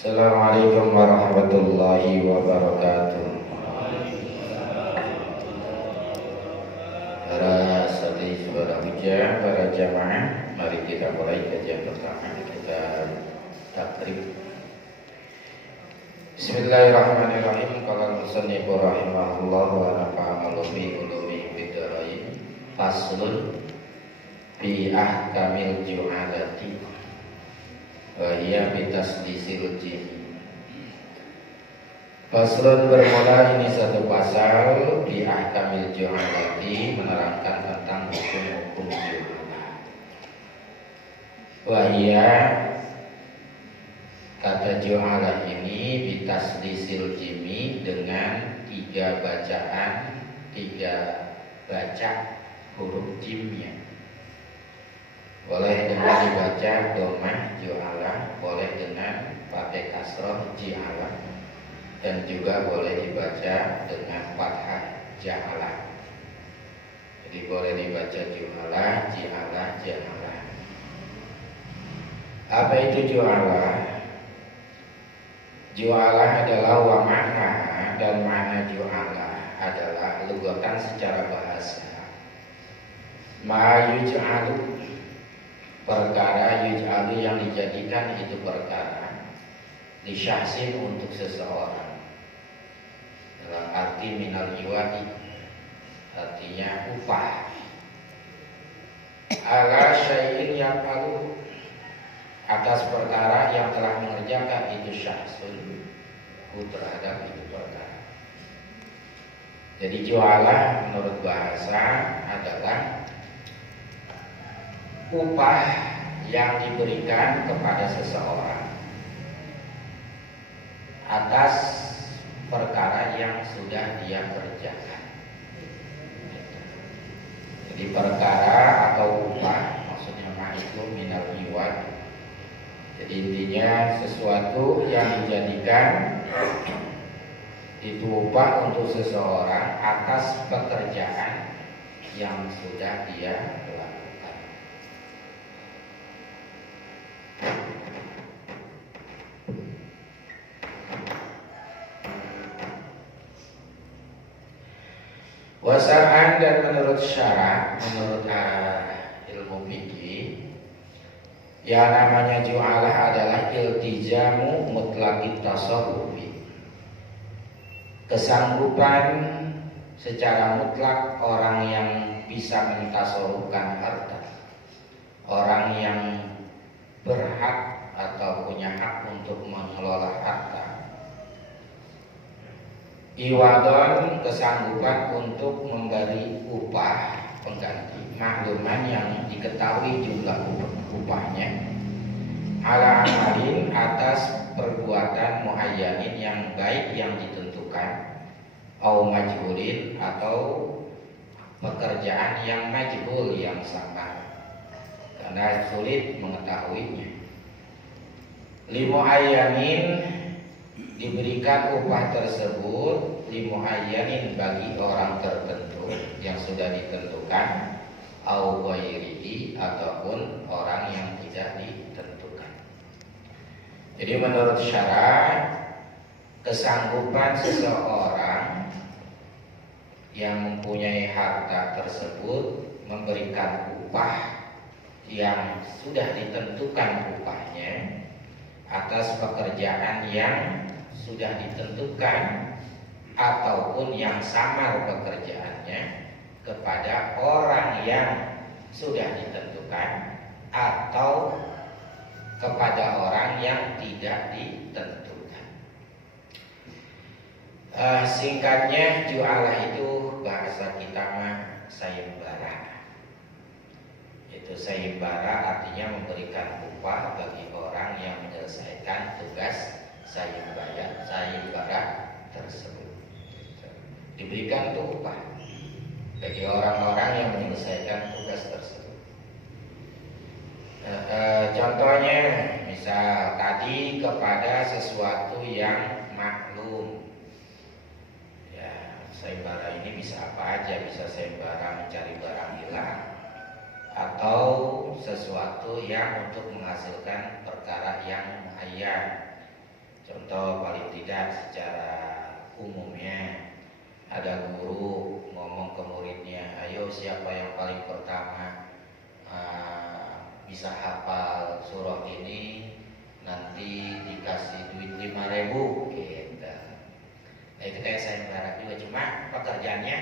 Assalamualaikum warahmatullahi wabarakatuh. Para santri saudara puja, para jamaah, mari kita mulai kajian pertama. Kita takrib. Bismillahirrahmanirrahim. Qala al-musannif rahimahullah wa nafa'ana bi ulumi bidarain. Faslun fi ahkamil ju'alati wa hiya bitasdisil jim. Faslun bermula ini satu pasal di ahkamil ju'alati, menerangkan tentang hukum-hukum ju'alah. Wa hiya, kata ju'alah ini bitasdisil jimi, dengan tiga baca huruf jimnya. Boleh dengan dibaca domah ju'alah, boleh dengan pakai kasroh ji'alah, dan juga boleh dibaca dengan fathah ja'alah. Jadi boleh dibaca ju'alah, ji'alah, ja'alah. Apa itu ju'alah? Ju'alah adalah wa makna, dan makna ju'alah adalah lugatan secara bahasa ma yuj'alu, perkara yuj'alu yang dijadikan itu perkara lisyahsin, untuk seseorang, dalam arti minal iwadi, artinya upah, ala syai'in yaqalu, atas perkara yang telah mengerjakan itu syahsun terhadap itu perkara. Jadi ju'alah menurut bahasa adalah upah yang diberikan kepada seseorang atas perkara yang sudah dia kerjakan. Jadi perkara atau upah, maksudnya ma'ikum minal iwad. Jadi intinya sesuatu yang dijadikan itu upah untuk seseorang atas pekerjaan yang sudah dia lakukan. Wasa'an, dan menurut syarak, menurut ilmu fikih, yang namanya ju'alah adalah iltijamu mutlaqit tasarrufi, kesanggupan secara mutlak orang yang bisa mentasarrufkan harta, orang yang berhak atau punya hak untuk mengelola harta. Iwadon, kesanggupan untuk memberi upah pengganti makluman yang diketahui jumlah upahnya, ala amalin, atas perbuatan muayyanin yang baik yang ditentukan, au majhulin, atau pekerjaan yang majhul, yang samar karena sulit mengetahuinya. Limuayyanin, diberikan upah tersebut limuayyanin, bagi orang tertentu yang sudah ditentukan, au ghairihi, ataupun orang yang tidak ditentukan. Jadi menurut syarat, kesanggupan seseorang yang mempunyai harta tersebut memberikan upah yang sudah ditentukan upahnya atas pekerjaan yang sudah ditentukan ataupun yang samar pekerjaannya kepada orang yang sudah ditentukan atau kepada orang yang tidak ditentukan. Singkatnya, ju'alah itu bahasa kita mah sayembara. Itu sayembara artinya memberikan upah bagi orang yang menyelesaikan tugas sayembara tersebut. Diberikan itu upah bagi orang-orang yang menyelesaikan tugas tersebut. Contohnya, misal tadi kepada sesuatu yang maklum. Ya, sayembara ini bisa apa aja, bisa sayembara mencari barang hilang, atau sesuatu yang untuk menghasilkan perkara yang muayyan. Contoh paling tidak secara umumnya, ada guru ngomong ke muridnya, ayo siapa yang paling pertama bisa hafal surah ini nanti dikasih duit 5.000 gitu. Nah itu kayak saya barat juga, cuma pekerjaannya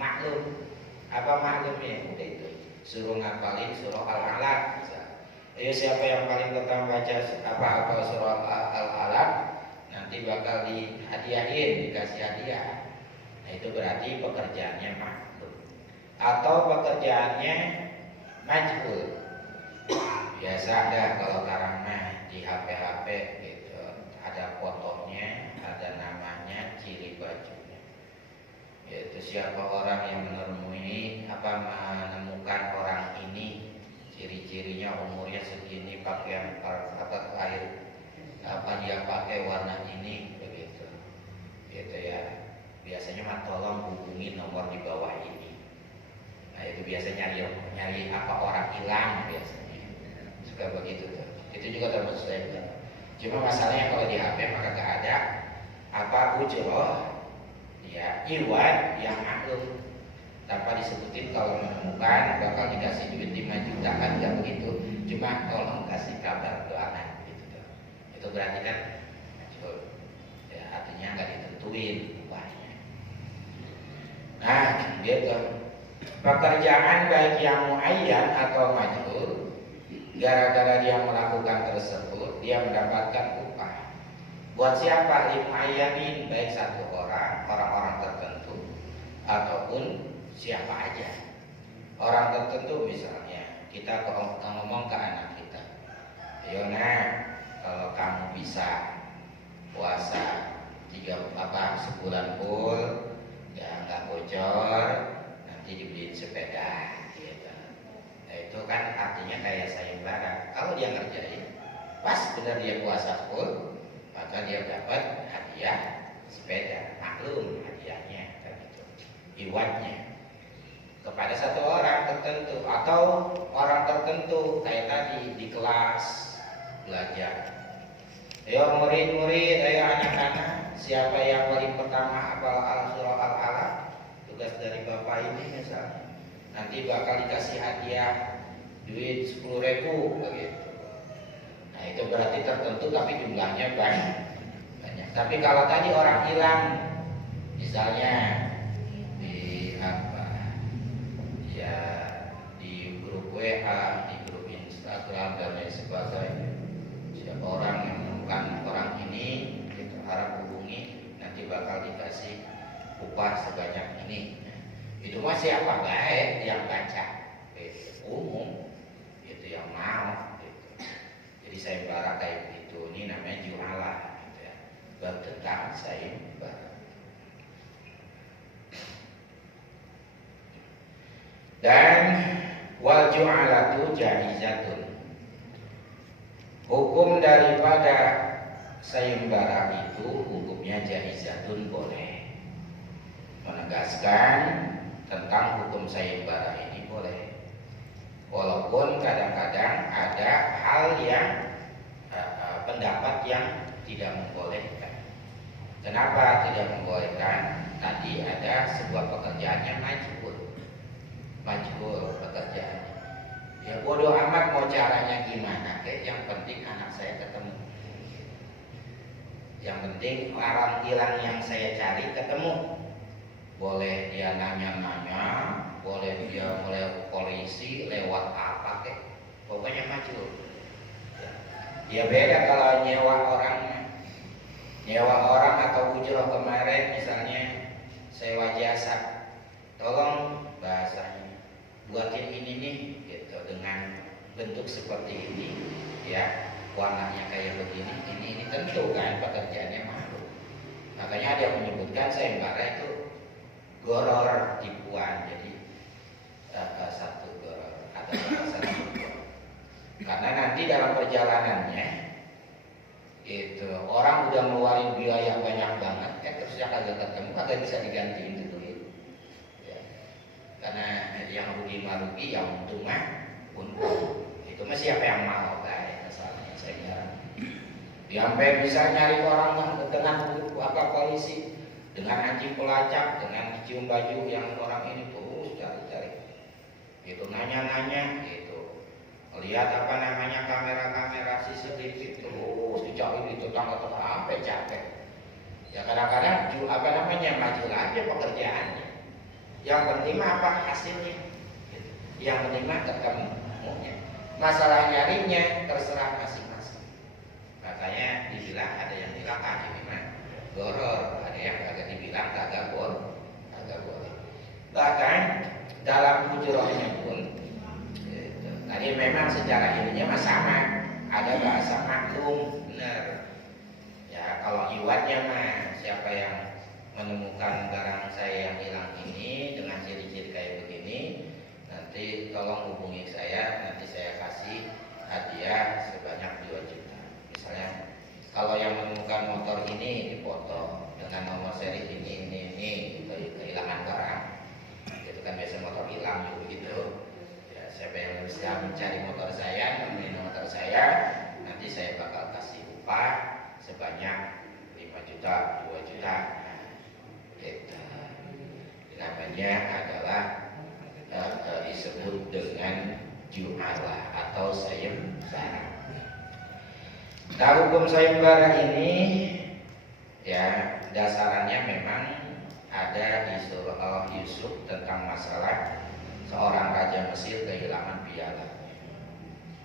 maklum. Apa maklumnya? Udah itu, suruh ngapalin surah Al-Alaq. Ayo siapa yang paling pertama baca apa surah Al-Alaq nanti bakal dihadiahin, dikasih hadiah. Nah itu berarti pekerjaannya maklum. Atau pekerjaannya majhul. Biasa ada kalau sekarang di HP gitu, ada fotonya, ada namanya, ciri bajunya. Yaitu siapa orang yang menemukan orang ini, ciri-cirinya umurnya segini, pakaian air apa dia pakai warna ini, begitu. Gitu ya. Biasanya tolong hubungi nomor di bawah ini. Nah itu biasanya nyari apa orang hilang biasanya. Suka begitu tuh. Itu juga termasuk saya. Cuma masalahnya kalau di HP maka gak ada apa ujroh, ya iwan yang maklum tanpa disebutin. Kalau menemukan bakal dikasih duit 5 juta kan gak begitu. Cuma tolong kasih kabar ke anak gitu tuh. Itu berarti kan ya, artinya gak ditentuin upahnya. Nah gitu. Pekerjaan baik yang muayyan atau majhul, gara-gara dia melakukan tersebut dia mendapatkan upah. Buat siapa? Muayyanin, baik satu orang, orang-orang tertentu, ataupun siapa aja. Orang tertentu misalnya kita ngomong ke anak kita, ayo kalau kamu bisa puasa sebulan full, ya nggak bocor, nanti dibeliin sepeda. Nah, itu kan artinya kayak sayembara. Kalau dia ngerjain, pas benar dia puasa full, maka dia dapat hadiah sepeda. Maklum hadiahnya kan itu, iwatnya kepada satu orang tertentu atau orang tertentu kayak tadi di kelas belajar. Ayo murid-murid, ayo anak-anak, siapa yang paling pertama hafal surah Al-Alaq, tugas dari bapak ini misalnya, nanti bakal dikasih hadiah duit 10.000 begitu. Nah itu berarti tertentu tapi jumlahnya banyak. Tapi kalau tadi orang hilang, misalnya di di grup WA, di grup Instagram dan lain sebagainya, siapa orang yang menemukan orang ini, kita harap hubungi, nanti bakal dikasih upah sebanyak ini. Itu mah siapa baik yang baca, umum itu yang mau gitu. Jadi sayembara kayak gitu, ini namanya jualan gitu ya. Bab tentang sayembara. Dan wal ju'alatu jaizatun, hukum daripada sayembara itu hukumnya jaizatun, boleh. Menegaskan tentang hukum sayembara ini boleh. Walaupun kadang-kadang ada hal yang pendapat yang tidak membolehkan. Kenapa tidak membolehkan? Tadi ada sebuah pekerjaan yang majhul pekerjaannya. Ya bodoh amat mau caranya gimana, yang penting anak saya ketemu. Yang penting orang hilang yang saya cari ketemu. Boleh dia nanya-nanya, boleh dia mulai polisi lewat apa pokoknya majhul. Ya beda kalau nyewa orang atau ujroh kemarin misalnya sewa jasa, tolong bahasanya buatin ini nih gitu dengan bentuk seperti ini ya, warnanya kayak begini, ini tentu kan pekerjaannya malu. Makanya ada yang menyebutkan sayembara itu goror tipuan, jadi satu goror ada satu goror. Karena nanti dalam perjalanannya itu orang udah ngeluarin biaya banyak banget, terus yang kagak ketemu kagak bisa digantiin itu duit. Ya. Karena yang rugi mah rugi, yang untung mah untung. Itu mah siapa yang mau kan masalahnya saya. Dia sampai bisa nyari orang dengan polisi, dengan anjing pelacak, dengan cium baju yang orang ini terus cari-cari. Itu nanya-nanya gitu. Lihat kamera-kamera CCTV terus dicari itu sampai capek. Ya kadang-kadang maju aja pekerjaannya. Yang penting apa hasilnya? Gitu. Yang penting ketemunya. Masalah nyarinya terserah masing-masing. Makanya dibilang ada yang bilang ini mah goror, ada yang kagak dibilang kagak boleh. Bahkan dalam hujurahnya pun gitu. Tadi memang secara ininya mah sama, ada bahasa maklum benar. Ya kalau iwatnya mah siapa yang menemukan barang saya yang hilang ini dengan ciri-ciri kayak begini, nanti tolong hubungi saya, nanti saya kasih hadiah sebanyak 2 juta. Misalnya kalau yang menemukan motor ini dipoto dengan nomor seri ini kehilangan barang, itu kan biasa motor hilang juga gitu. Ya, siapa yang bisa mencari motor saya, nemuin motor saya, nanti saya bakal kasih upah sebanyak 5 juta, 2 juta. Gitu. Namanya adalah disebut dengan ju'alah atau sayembara. Nah, hukum sayembara ini ya dasarannya memang ada di surah Al-Yusuf tentang masalah seorang raja Mesir kehilangan piala.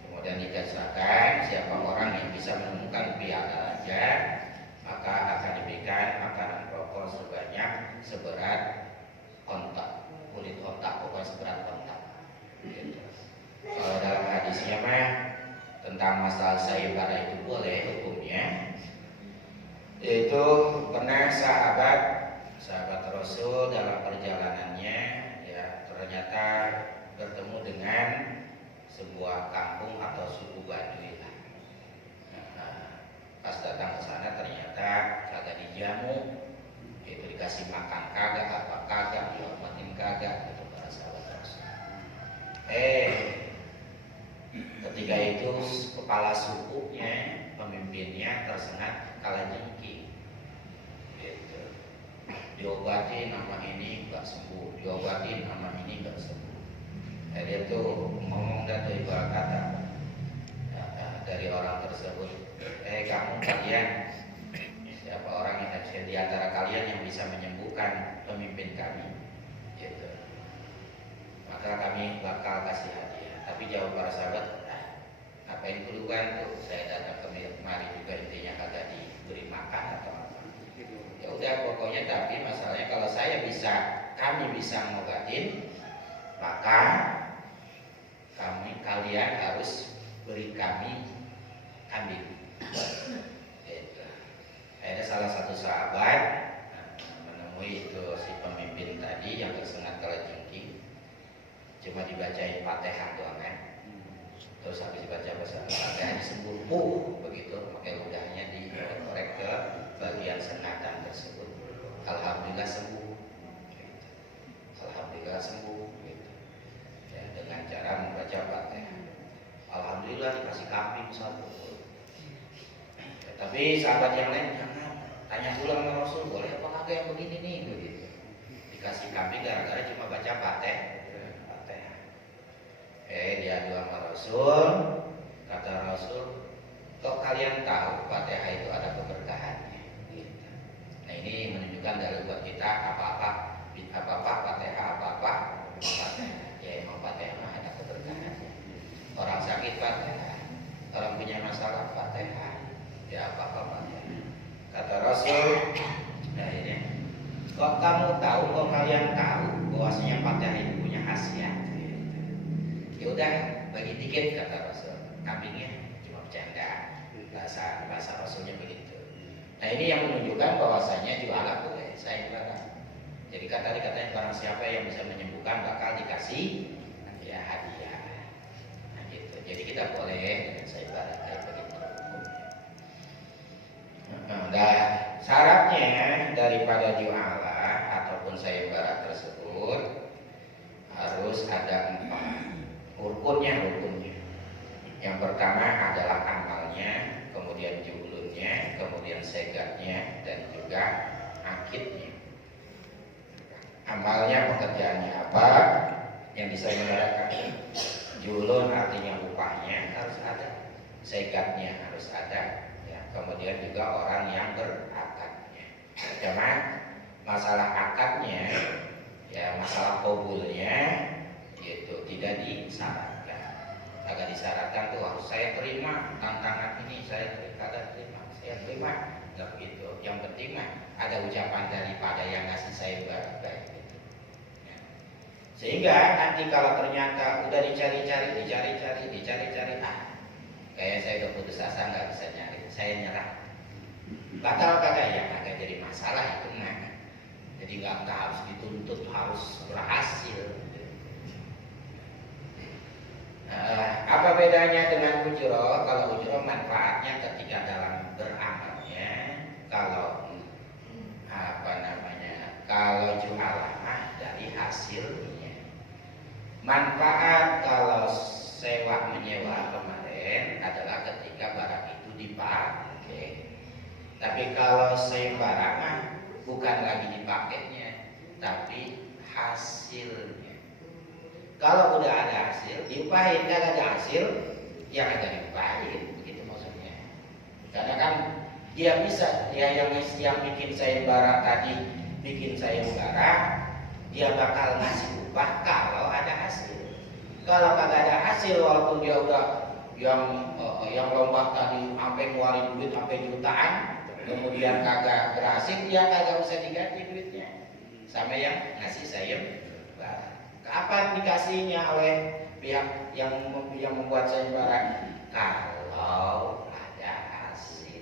Kemudian dikatakan siapa orang yang bisa menemukan piala raja, maka akan diberikan makanan pokok seberat ontak, kulit ontak, pokoknya seberat ontak. Gitu. Kalau dalam hadisnya mah tentang masalah sayembara itu boleh hukumnya. Itu pernah sahabat Rasul dalam perjalanannya ya ternyata bertemu dengan sebuah kampung atau suku Baduy. Pas datang ke sana ternyata kagak dijamu, itu dikasih makan kagak, apa kagak, dihormatin kagak, itu para sahabat Rasul. Ketika itu kepala sukunya, pemimpinnya tersengat kalajengking. Gitu. Diobatin nama ini nggak sembuh, diobatin nama ini nggak sembuh. Dia tuh ngomong dan tuh ibarat kata dari orang tersebut, kalian siapa orang yang di antara kalian yang bisa menyembuhkan pemimpin kami? Gitu. Maka kami bakal kasih hadiah. Tapi jawab para sahabat, ngapain perlu bantu? Saya datang kemari juga intinya kagak diberi makan atau apa. Ya udah pokoknya tapi masalahnya kalau kami bisa ngobatin, maka kalian harus beri kami kambing. Ada salah satu sahabat menemui itu si pemimpin tadi yang tersengat kalajengking, cuma dibacain Fatihah doang kan. Terus habis dibaca Fatihah sembuh begitu, pakai ludahnya dikorek ke bagian sengatan tersebut. Alhamdulillah sembuh. Alhamdulillah sembuh gitu. Ya, dengan cara membaca Fatihah. Alhamdulillah dikasih kambing satu. Ya, tapi sahabat yang lain jangan tanya dulu sama Rasul, boleh apa kagak yang begini nih begitu. Dikasih kambing gara-gara cuma baca Fatihah. Dia doa sama Rasul, kata Rasul, kok kalian tahu Fatihah itu ada keberkahannya. Gitu. Nah ini menunjukkan dari buat kita apa-apa Fatihah apa-apa Fatihah. Ya emang Fatihah mah ada keberkahannya. Orang sakit Fatihah, orang punya masalah Fatihah, ya apa-apa Fatihah. Kata Rasul, nah ini, kok kalian tahu bahwasanya Fatihah itu punya khasiat. Ya udah bagi dikit kata Rasul, kambingnya cuma bercanda, bahasa Rasulnya begitu. Nah ini yang menunjukkan bahwasanya jualan boleh sayembara. Jadi dikatakan barang siapa yang bisa menyembuhkan bakal dikasih ya hadiah. Nah gitu. Jadi kita boleh sayembara kayak begitu. Nah syaratnya daripada jualan ataupun sayembara tersebut harus ada 4. Rukunnya. Yang pertama adalah amalnya, kemudian jublunnya, segatnya dan juga akidnya. Amalnya, pekerjaannya apa yang disayembarakan? Julun artinya upahnya harus ada, segatnya harus ada, ya. Kemudian juga orang yang berakadnya. Cuma masalah akadnya, ya, masalah qabulnya itu tidak disyaratkan. Agak disyaratkan tuh harus saya terima tantangan ini, saya terima, nggak begitu. Yang penting mah ada ucapan daripada yang ngasih sayembara gitu. Ya. Sehingga nanti kalau ternyata udah dicari-cari, kayak saya udah putus asa nggak bisa nyari, saya nyerah. Batal kagak ya, kagak jadi masalah itu mah. Jadi nggak harus dituntut harus berhasil. Apa bedanya dengan ujroh? Kalau ujroh manfaatnya ketika dalam beramalnya, kalau kalau jualah dari hasilnya. Manfaat kalau sewa menyewa kemarin adalah ketika barang itu dipakai. Tapi kalau sayembara bukan lagi dipakainya, tapi hasilnya. Kalau udah ada hasil, diupahin. Kalau ada hasil, ya kagak diupahin, begitu maksudnya. Karena kan dia bisa, dia yang bikin sayembara tadi, dia bakal ngasih upah kalau ada hasil. Kalau kagak ada hasil, walaupun dia udah yang lomba tadi sampai ngeluarin duit sampai jutaan, kemudian kagak berhasil, dia kagak bisa diganti duitnya sama yang ngasih sayembara. Kapan dikasihnya oleh pihak yang membuat sayembara? Kalau ada hasil.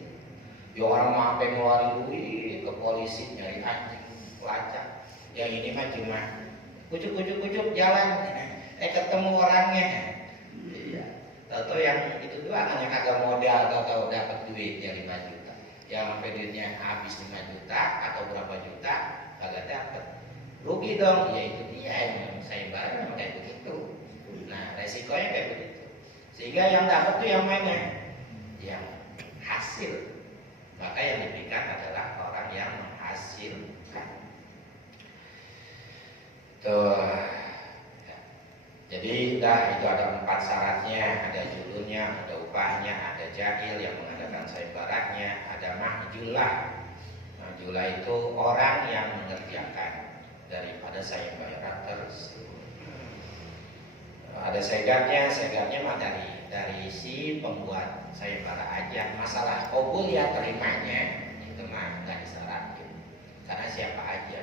Ya orang mau sampai ngeluarin duit ke polisi nyari anjing pelacak. Yang ini mah cuma kucuk jalan, ketemu orangnya. Iya. Tahu yang itu doang, hanya kagak modal atau dapat duit ya 5 juta. Yang sampai duitnya habis 5 juta atau berapa juta kagak dapat. Rugi dong, ya itu dia yang sayembara memang kayak begitu. Nah, resikonya kayak begitu. Sehingga yang dapat tuh yang mana? Yang hasil. Maka yang diberikan adalah orang yang menghasilkan. Tuh. Jadi itu ada 4 syaratnya, ada julunnya, ada upahnya, ada jahil yang mengadakan sayembaranya, ada mahjulah. Mahjulah itu orang yang mengerjakan daripada sayembara tersebut. Ada segatnya mah dari si pembuat sayembara aja. Masalah qabul ya terimanya itu mah nggak disyaratkan. Karena siapa aja.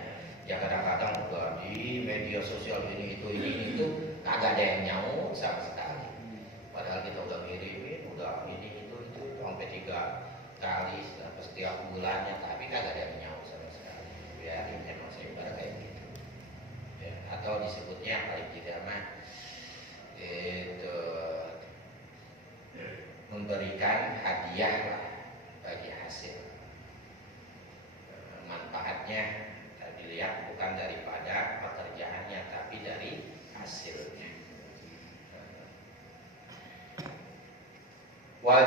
Ya kadang-kadang udah di media sosial ini itu kagak ada yang nyaut sama sekali. Padahal kita udah ngirimin, udah ini itu sampai 3 kali setiap bulannya, tapi kagak ada yang nyaut sama sekali. Biarin emang sayembara kayak gitu. Ya, atau disebutnya paling tidak mah itu memberikan hadiah lah bagi hasil. Manfaatnya dilihat bukan daripada pekerjaannya, tapi dari hasilnya. Wal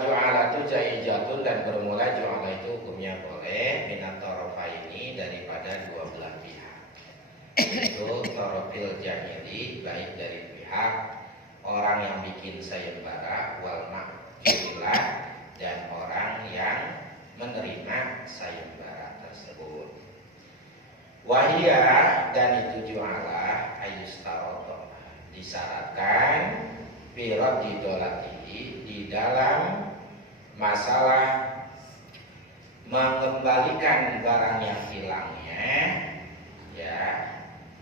ju'alatu jaizatun, dan bermula ju'ala itu hukumnya boleh minat tarafaini, daripada dua belah pihak. Itu tarafil jahili, baik dari pihak orang yang bikin sayembara, wal mahjulah, dan orang yang menerima sayembara tersebut. Wahia, dan itu ju'ala ayustaroto, disyaratkan firad didolatihi, di dalam masalah mengembalikan barang yang hilangnya, ya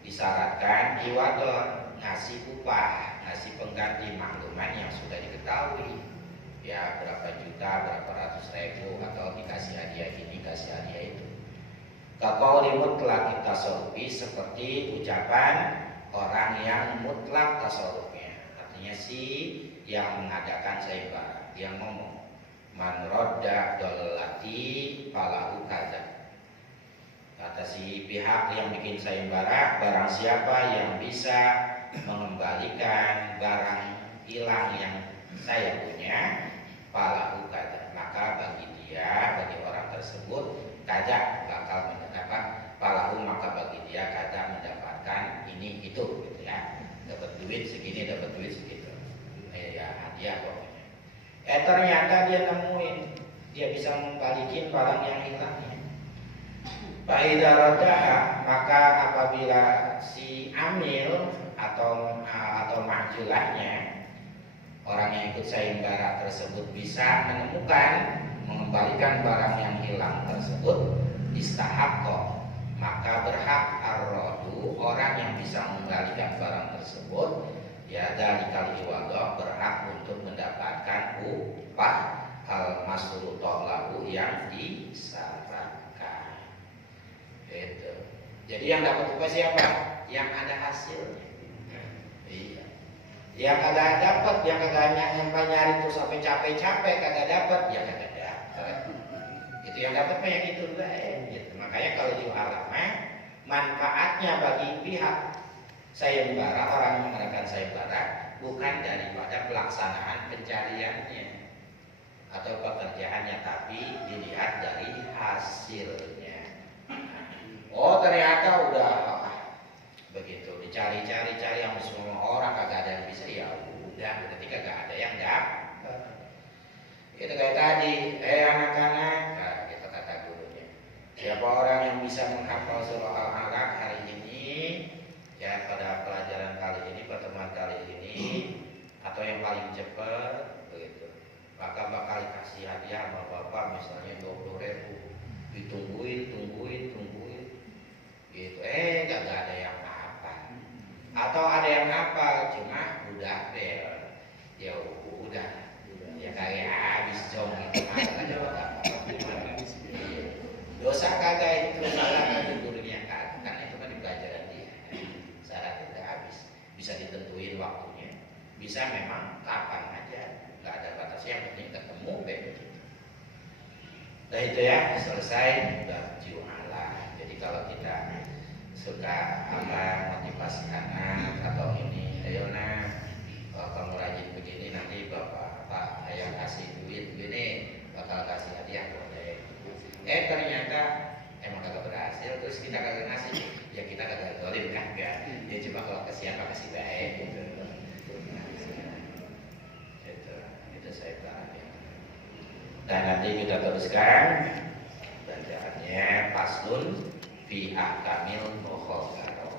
disyaratkan iwadon, ngasih upah, ngasih pengganti makluman yang sudah diketahui, ya berapa juta, berapa ratus ribu, atau dikasih hadiah ini, dikasih hadiah itu. Kaqauli mutlaq tasawufi, seperti ucapan orang yang mutlak tasawufnya. Artinya si yang mengadakan sayembara, dia ngomong man rodda dolati falahu kadza. Kata si pihak yang bikin sayembara, barang siapa yang bisa mengembalikan barang hilang yang saya punya, falahu kadza, maka bagi dia hadiah bagi orang tersebut, kada bakal mendapat palahu, maka bagi dia kada mendapatkan ini itu gitu ya. Dapat duit segini, dapat duit segitu. Ya hadiah pokoknya. Ternyata dia nemuin, dia bisa membalikin barang yang hilangnya. Fa'idza raja'a, maka apabila si amil atau mahjulahnya, orang yang ikut sayembara tersebut bisa menemukan, mengembalikan barang yang hilang tersebut, istahaqqa, maka berhak ar-radu, orang yang bisa mengembalikan barang tersebut, ya dari kali iwadah, berhak untuk mendapatkan upah al-masrutoh lahu yang disyaratkan. Itu. Jadi yang dapat upah siapa? Yang ada hasilnya. Iya. Yang kagak dapat, yang kagak nyari terus sampai capek-capek kagak dapat, ya kagak dapat. Itu yang dapat yang itu gitu. Makanya kalau jualan manfaatnya bagi pihak sayembara, orang yang mengadakan sayembara, bukan daripada pelaksanaan pencariannya atau pekerjaannya, tapi dilihat dari hasilnya. Oh ternyata udah begitu dicari-cari yang semua orang kagak ada yang bisa, ya udah berarti kagak ada yang dapat. Itu kayak tadi, anak-anak, nah, gitu kata gurunya. Siapa orang yang bisa menghafal surah Al-Alaq hari ini, ya pada pelajaran kali ini, pertemuan kali ini, atau yang paling cepat, begitu, maka bakal dikasih hadiah sama bapak misalnya 20.000. Ditungguin, gitu. Gak ada yang apa. Atau ada yang apa, cuma udah bel, ya udah, ya kayak habis jong gitu, ada apa? Dosa kagak itu salah kan gurunya kan, karena itu kan di pelajaran dia. Syaratnya udah habis, bisa ditentuin waktunya, bisa memang kapan aja, nggak ada batasnya, yang penting ketemu begitu. Nah itu ya, selesai udah jualan. Jadi kalau kita suka motivasi anak atau ini, ayo nak, kalau kamu rajin begini nanti bapak ayah kasih duit begini, bakal kasih hadiah buat saya. Ternyata emang kagak berhasil, terus kita kagak ngasih, ya kita kagak dolim kan, ya. Dia coba kalau kasihan pak kasih baik gitu. Itu saya pahami. Dan nanti kita teruskan bacaannya faslun fi ahkamil mukhabarah.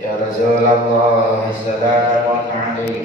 Ya Rasulullah, assalamu alaikum.